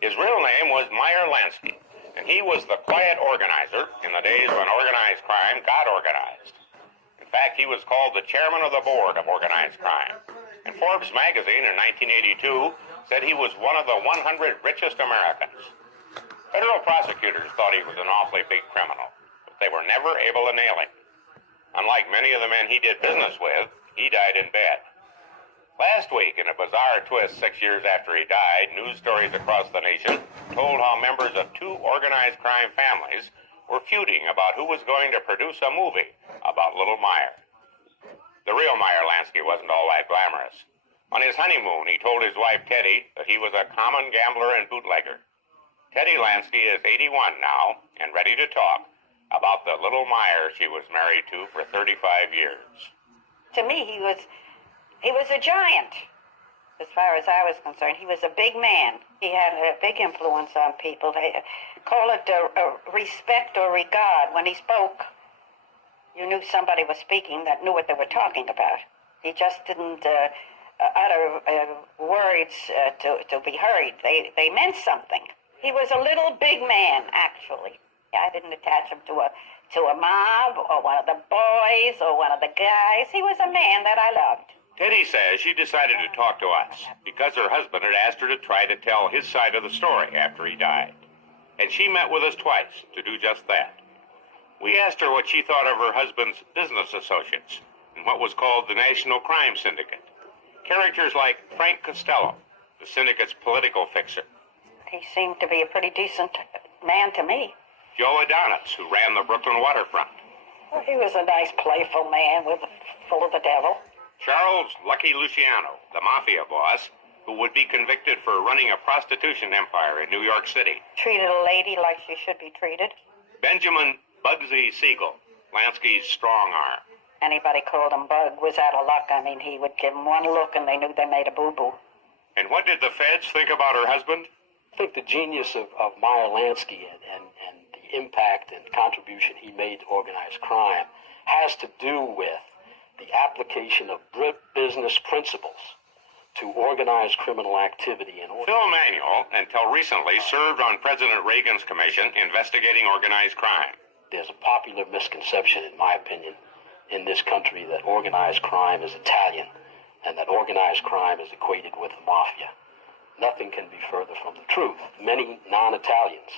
His real name was Meyer Lansky, and he was the quiet organizer in the days when organized crime got organized. In fact, he was called the chairman of the board of organized crime. And Forbes magazine in 1982 said he was one of the 100 richest Americans. Federal prosecutors thought he was an awfully big criminal, but they were never able to nail him. Unlike many of the men he did business with, he died in bed. Last week, in a bizarre twist 6 years after he died, news stories across the nation told how members of two organized crime families were feuding about who was going to produce a movie about little Meyer. The real Meyer Lansky wasn't all that glamorous. On his honeymoon, he told his wife Teddy that he was a common gambler and bootlegger. Teddy Lansky is 81 now and ready to talk about the little Meyer she was married to for 35 years. To me, he was a giant, as far as I was concerned. He was a big man. He had a big influence on people. They call it respect or regard. When he spoke, you knew somebody was speaking that knew what they were talking about. He just didn't utter words to be heard. They meant something. He was a little big man, actually. I didn't attach him to a mob or one of the boys or one of the guys. He was a man that I loved. Teddy says she decided to talk to us because her husband had asked her to try to tell his side of the story after he died. And she met with us twice to do just that. We asked her what she thought of her husband's business associates in what was called the National Crime Syndicate. Characters like Frank Costello, the syndicate's political fixer. He seemed to be a pretty decent man to me. Joe Adonis, who ran the Brooklyn waterfront. Well, he was a nice, playful man full of the devil. Charles Lucky Luciano, the mafia boss, who would be convicted for running a prostitution empire in New York City. Treated a lady like she should be treated. Benjamin Bugsy Siegel, Lansky's strong arm. Anybody called him Bug was out of luck. I mean, he would give them one look and they knew they made a boo-boo. And what did the feds think about her husband? I think the genius of Meyer Lansky and the impact and contribution he made to organized crime has to do with the application of business principles to organized criminal activity. Phil Manuel, until recently, served on President Reagan's commission investigating organized crime. There's a popular misconception, in my opinion, in this country that organized crime is Italian and that organized crime is equated with the mafia. Nothing can be further from the truth. Many non-Italians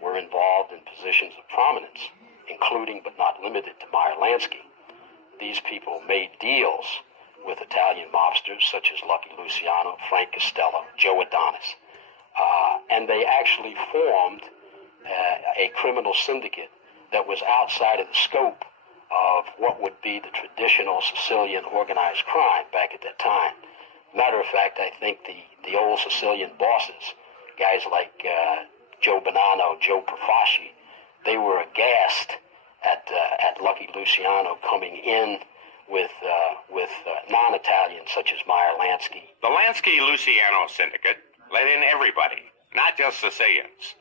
were involved in positions of prominence, including but not limited to Meyer Lansky. These people made deals with Italian mobsters such as Lucky Luciano, Frank Costello, Joe Adonis, and they actually formed a criminal syndicate that was outside of the scope of what would be the traditional Sicilian organized crime back at that time. Matter of fact, I think the old Sicilian bosses, guys like Joe Bonanno, Joe Profaci, they were aghast at Lucky Luciano coming in with non-Italians such as Meyer Lansky. The Lansky-Luciano syndicate let in everybody, not just Sicilians.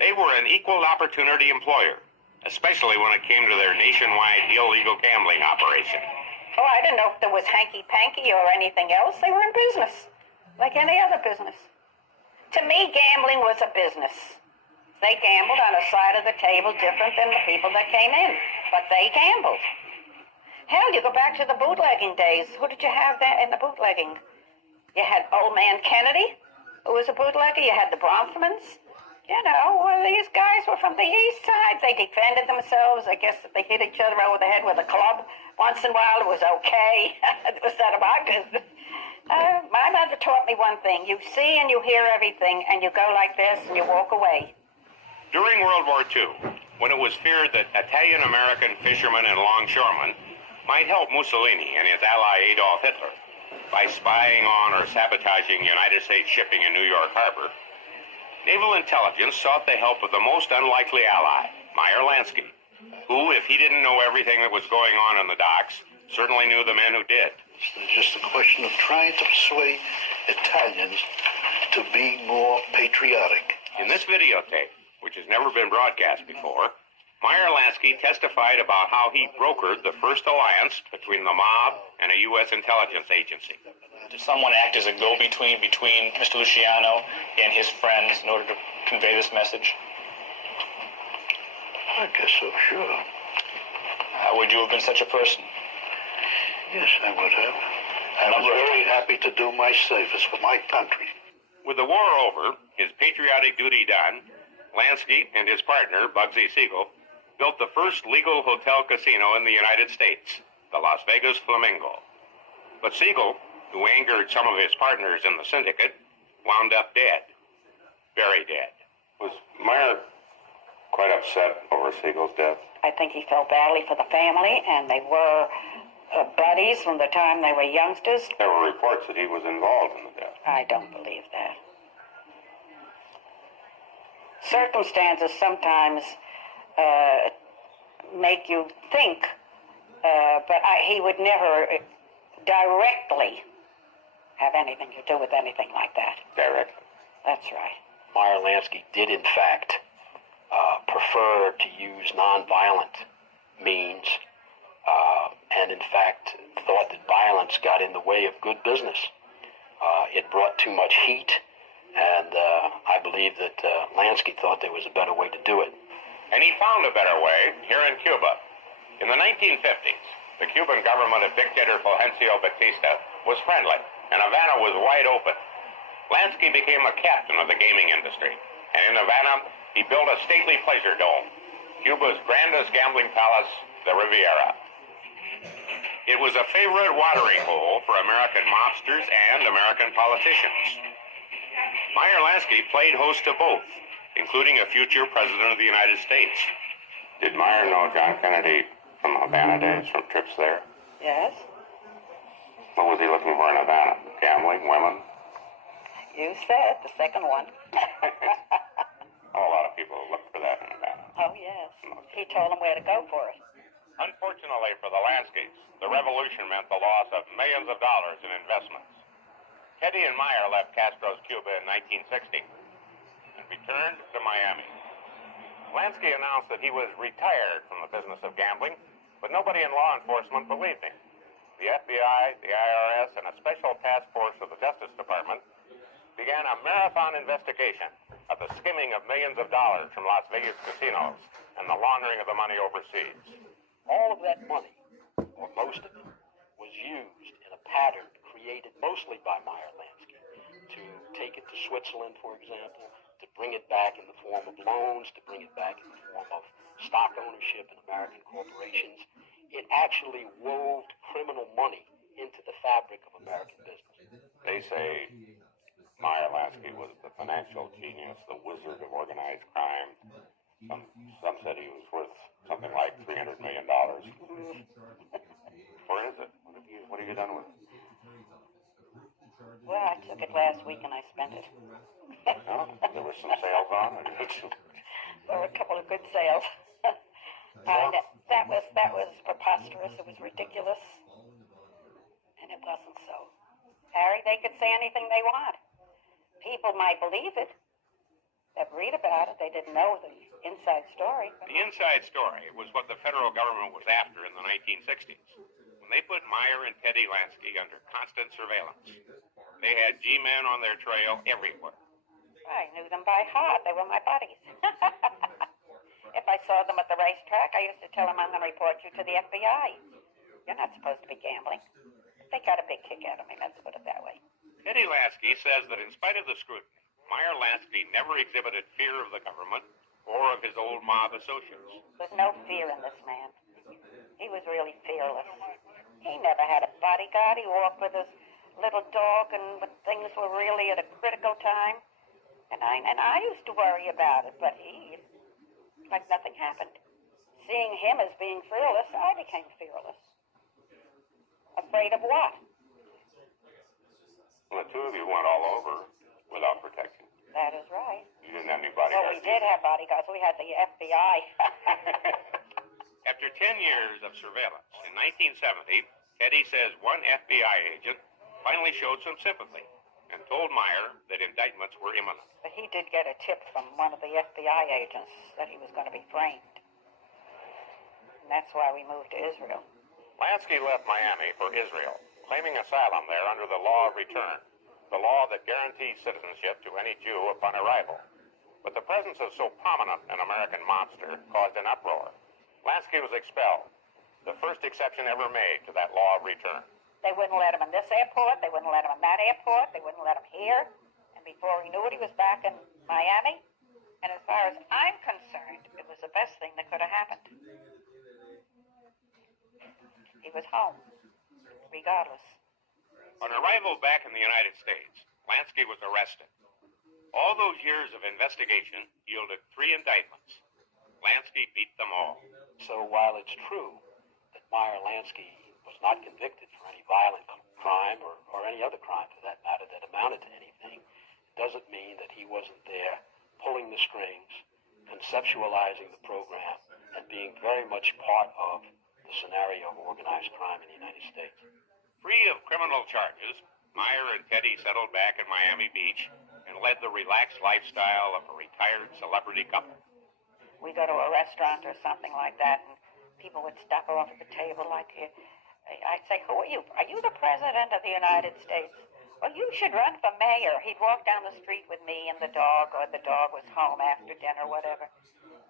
They were an equal opportunity employer, especially when it came to their nationwide illegal gambling operation. Oh, I didn't know if there was hanky-panky or anything else. They were in business, like any other business. To me, gambling was a business. They gambled on a side of the table different than the people that came in, but they gambled. Hell, you go back to the bootlegging days. Who did you have there in the bootlegging? You had Old Man Kennedy, who was a bootlegger. You had the Bronfmans. You know, well, these guys were from the east side. They defended themselves. I guess if they hit each other over the head with a club once in a while, it was okay. It was not about business. My mother taught me one thing. You see and you hear everything, and you go like this and you walk away. During World War II, when it was feared that Italian-American fishermen and longshoremen might help Mussolini and his ally Adolf Hitler by spying on or sabotaging United States shipping in New York Harbor, naval intelligence sought the help of the most unlikely ally, Meyer Lansky, who, if he didn't know everything that was going on in the docks, certainly knew the men who did. It's just a question of trying to persuade Italians to be more patriotic. In this videotape, which has never been broadcast before, Meyer Lansky testified about how he brokered the first alliance between the mob and a U.S. intelligence agency. Did someone act as a go-between between Mr. Luciano and his friends in order to convey this message? I guess so, sure. Would you have been such a person? Yes, I would have. I was very happy to do my service for my country. With the war over, his patriotic duty done, Lansky and his partner, Bugsy Siegel, built the first legal hotel casino in the United States, the Las Vegas Flamingo. But Siegel, who angered some of his partners in the syndicate, wound up dead. Very dead. Was Meyer quite upset over Siegel's death? I think he felt badly for the family, and they were buddies from the time they were youngsters. There were reports that he was involved in the death. I don't believe that. Circumstances sometimes make you think, but he would never directly have anything to do with anything like that. Directly. That's right. Meyer Lansky did, in fact, prefer to use nonviolent means, and in fact thought that violence got in the way of good business. It brought too much heat, and I believe that Lansky thought there was a better way to do it. And he found a better way here in Cuba. In the 1950s, the Cuban government of dictator Fulgencio Batista was friendly, and Havana was wide open. Lansky became a captain of the gaming industry, and in Havana, he built a stately pleasure dome, Cuba's grandest gambling palace, the Riviera. It was a favorite watering hole for American mobsters and American politicians. Meyer Lansky played host to both, including a future president of the United States. Did Meyer know John Kennedy from Havana days, from trips there? Yes? What was he looking for in Havana? Gambling, women? You said the second one. Oh, a lot of people look for that in Havana. Oh, yes. He told them where to go for it. Unfortunately for the Lanskys, the revolution meant the loss of millions of dollars in investments. Teddy and Meyer left Castro's Cuba in 1960 and returned to Miami. Lansky announced that he was retired from the business of gambling, but nobody in law enforcement believed him. The FBI, the IRS, and a special task force of the Justice Department began a marathon investigation of the skimming of millions of dollars from Las Vegas casinos and the laundering of the money overseas. All of that money, or most of it, was used in a pattern created mostly by Meyer Lansky to take it to Switzerland, for example, to bring it back in the form of loans, to bring it back in the form of stock ownership in American corporations. It actually wove criminal money into the fabric of American business. They say Meyer Lansky was the financial genius, the wizard of organized crime. Some said he was worth something like $300 million. Where is it? What have you done with it? Well, I took it last week and I spent it. No? There were some sales on? There were a couple of good sales. That was preposterous. It was ridiculous. And it wasn't so. Harry, they could say anything they want. People might believe it. They'd read about it. They didn't know the inside story. The inside story was what the federal government was after in the 1960s, when they put Meyer and Teddy Lansky under constant surveillance. They had G-men on their trail everywhere. I knew them by heart. They were my buddies. If I saw them at the racetrack, I used to tell them, I'm going to report you to the FBI. You're not supposed to be gambling. They got a big kick out of me, let's put it that way. Teddy Lansky says that in spite of the scrutiny, Meyer Lansky never exhibited fear of the government or of his old mob associates. There's no fear in this man. He was really fearless. He never had a bodyguard. He walked with his little dog, and when things were really at a critical time. And I used to worry about it, but he, like nothing happened. Seeing him as being fearless, I became fearless. Afraid of what? Well, the two of you went all over without protection. That is right. You didn't have any Well, bodyguards. we did have bodyguards. We had the FBI. After 10 years of surveillance, in 1970, Teddy says one FBI agent finally showed some sympathy and told Meyer that indictments were imminent. But he did get a tip from one of the FBI agents that he was going to be framed. And that's why we moved to Israel. Lansky left Miami for Israel, claiming asylum there under the law of return, the law that guarantees citizenship to any Jew upon arrival. But the presence of so prominent an American monster caused an uproar. Lansky was expelled, the first exception ever made to that law of return. They wouldn't let him in this airport. They wouldn't let him in that airport. They wouldn't let him here. And before he knew it, he was back in Miami. And as far as I'm concerned, it was the best thing that could have happened. He was home, regardless. On arrival back in the United States, Lansky was arrested. All those years of investigation yielded 3 indictments. Lansky beat them all. So while it's true that Meyer Lansky was not convicted for any violent crime or any other crime for that matter that amounted to anything, it doesn't mean that he wasn't there pulling the strings, conceptualizing the program, and being very much part of the scenario of organized crime in the United States. Free of criminal charges, Meyer and Teddy settled back in Miami Beach and led the relaxed lifestyle of a retired celebrity couple. We go to a restaurant or something like that, and people would stop off at the table like, I'd say, who are you? Are you the President of the United States? Well, you should run for mayor. He'd walk down the street with me and the dog, or the dog was home after dinner, whatever.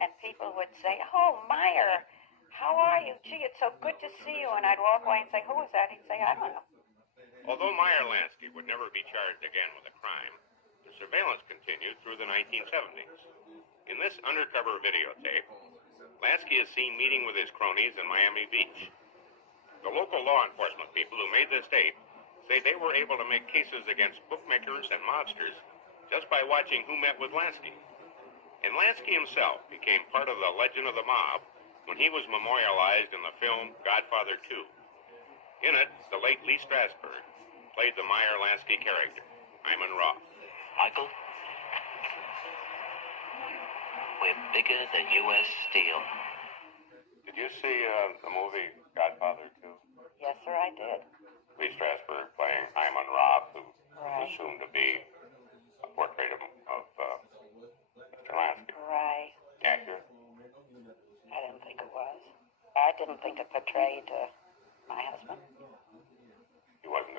And people would say, oh, Meyer, how are you? Gee, it's so good to see you. And I'd walk away and say, who is that? He'd say, I don't know. Although Meyer Lansky would never be charged again with a crime, the surveillance continued through the 1970s. In this undercover videotape, Lansky is seen meeting with his cronies in Miami Beach. The local law enforcement people who made this tape say they were able to make cases against bookmakers and mobsters just by watching who met with Lansky. And Lansky himself became part of the legend of the mob when he was memorialized in the film Godfather 2. In it, the late Lee Strasberg played the Meyer Lansky character, Hyman Roth. Michael, we're bigger than U.S. Steel. Did you see the movie Godfather 2? Yes, sir, I did. Lee Strasberg playing Hyman Roth, who Right. was assumed to be a portrait of Mr. Lansky. Right. Accurate? I didn't think it was. I didn't think it portrayed my husband. He wasn't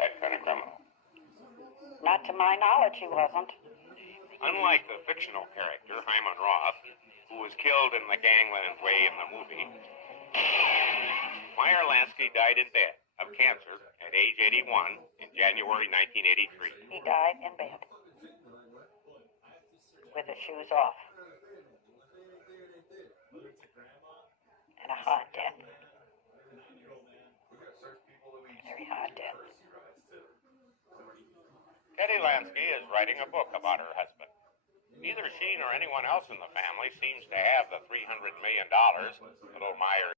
that kind of criminal. Not to my knowledge, he wasn't. Unlike the fictional character, Hyman Roth, who was killed in the gangland way in the movie, Meyer Lansky died in bed of cancer at age 81 in January 1983. He died in bed with his shoes off. And a hard death. Very hard death. Teddy Lansky is writing a book about her husband. Neither she nor anyone else in the family seems to have the $300 million little Meyer